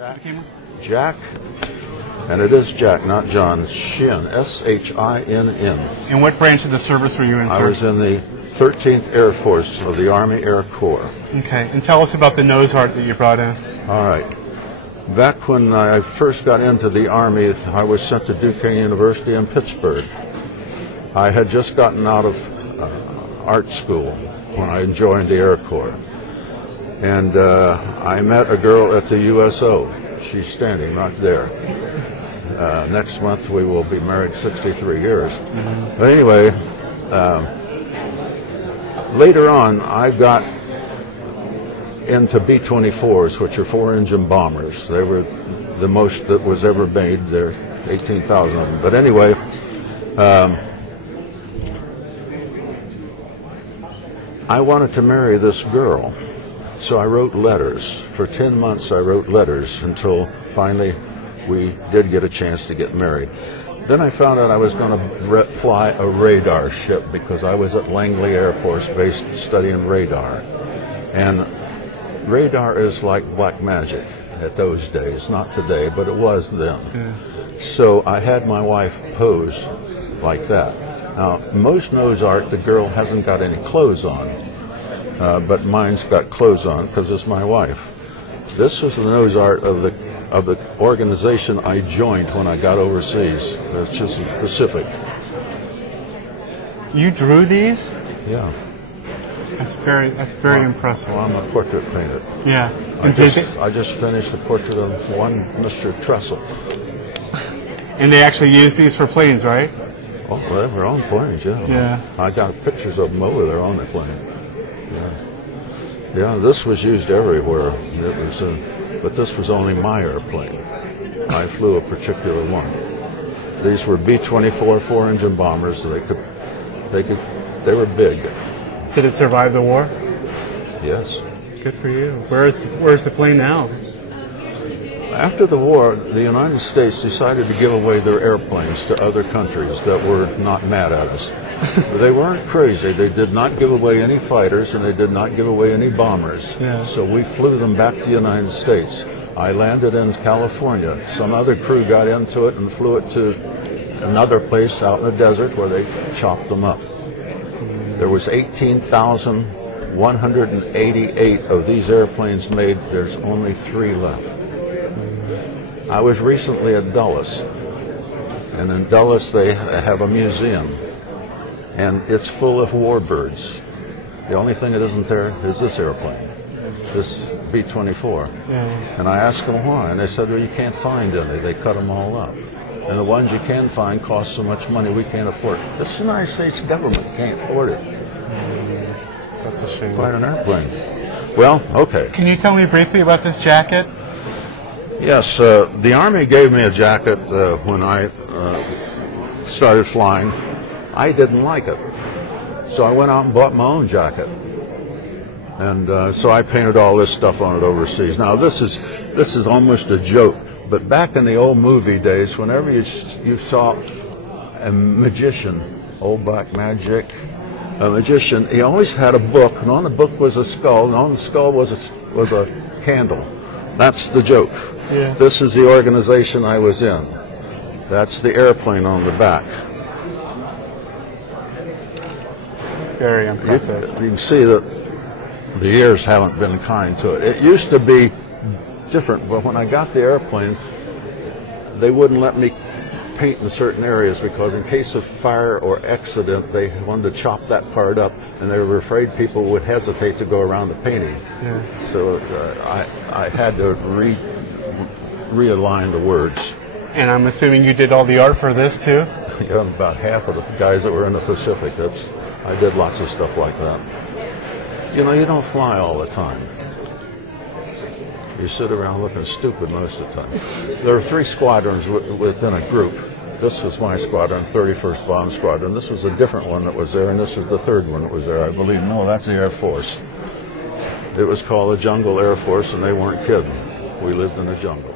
Jack. Jack, and it is Jack, not John. Shinn, S-H-I-N-N. And what branch of the service were you in, sir? I was in the 13th Air Force of the Army Air Corps. Okay, and tell us about the nose art that you brought in. All right. Back when I first got into the Army, I was sent to Duquesne University in Pittsburgh. I had just gotten out of art school when I joined the Air Corps. And I met a girl at the WOSU. She's standing right there. Next month we will be married 63 years. Mm-hmm. But anyway, later on I got into B-24s, which are 4-engine bombers. They were the most that was ever made. There are 18,000 of them. But anyway, I wanted to marry this girl. So I wrote letters. For 10 months I wrote letters until finally we did get a chance to get married. Then I found out I was going to fly a radar ship because I was at Langley Air Force Base studying radar. And radar is like black magic at those days, not today, but it was then. Yeah. So I had my wife pose like that. Now, most nose art, the girl hasn't got any clothes on. But mine's got clothes on because it's my wife. This was the nose art of the organization I joined when I got overseas, the Pacific. You drew these? Yeah. That's very impressive. Well, I'm a portrait painter. Yeah. I just finished a portrait of one Mr. Trestle. And they actually use these for planes, right? Oh, well, they were on planes, yeah. Yeah. I got pictures of them over there on the plane. Yeah, this was used everywhere. It was, but this was only my airplane. I flew a particular one. These were B-24 4-engine bombers. They were big. Did it survive the war? Yes. Good for you. Where's the plane now? After the war, the United States decided to give away their airplanes to other countries that were not mad at us. They weren't crazy. They did not give away any fighters, and they did not give away any bombers. Yeah. So we flew them back to the United States. I landed in California. Some other crew got into it and flew it to another place out in the desert where they chopped them up. There was 18,188 of these airplanes made. There's only 3 left. I was recently at Dulles, and in Dulles they have a museum, and it's full of warbirds. The only thing that isn't there is this airplane, this B-24. Yeah. And I asked them why, and they said, well, you can't find any. They cut them all up. And the ones you can find cost so much money we can't afford it. The United States government can't afford it. That's a shame. Find an airplane. Well, okay. Can you tell me briefly about this jacket? Yes, the Army gave me a jacket when I started flying. I didn't like it, so I went out and bought my own jacket. And so I painted all this stuff on it overseas. Now this is almost a joke, but back in the old movie days, whenever you saw a magician, old black magic, a magician, he always had a book, and on the book was a skull, and on the skull was a candle. That's the joke. Yeah. This is the organization I was in. That's the airplane on the back. Very impressive. You can see that the years haven't been kind to it. It used to be different, but when I got the airplane, they wouldn't let me paint in certain areas because in case of fire or accident, they wanted to chop that part up, and they were afraid people would hesitate to go around the painting. Yeah. So I had to realign the words. And I'm assuming you did all the art for this too? Yeah, about half of the guys that were in the Pacific. I did lots of stuff like that. You know, you don't fly all the time. You sit around looking stupid most of the time. There are 3 squadrons within a group. This was my squadron, 31st Bomb Squadron. This was a different one that was there, and this was the 3rd one that was there, I believe. No, that's the Air Force. It was called the Jungle Air Force, and they weren't kidding. We lived in the jungle.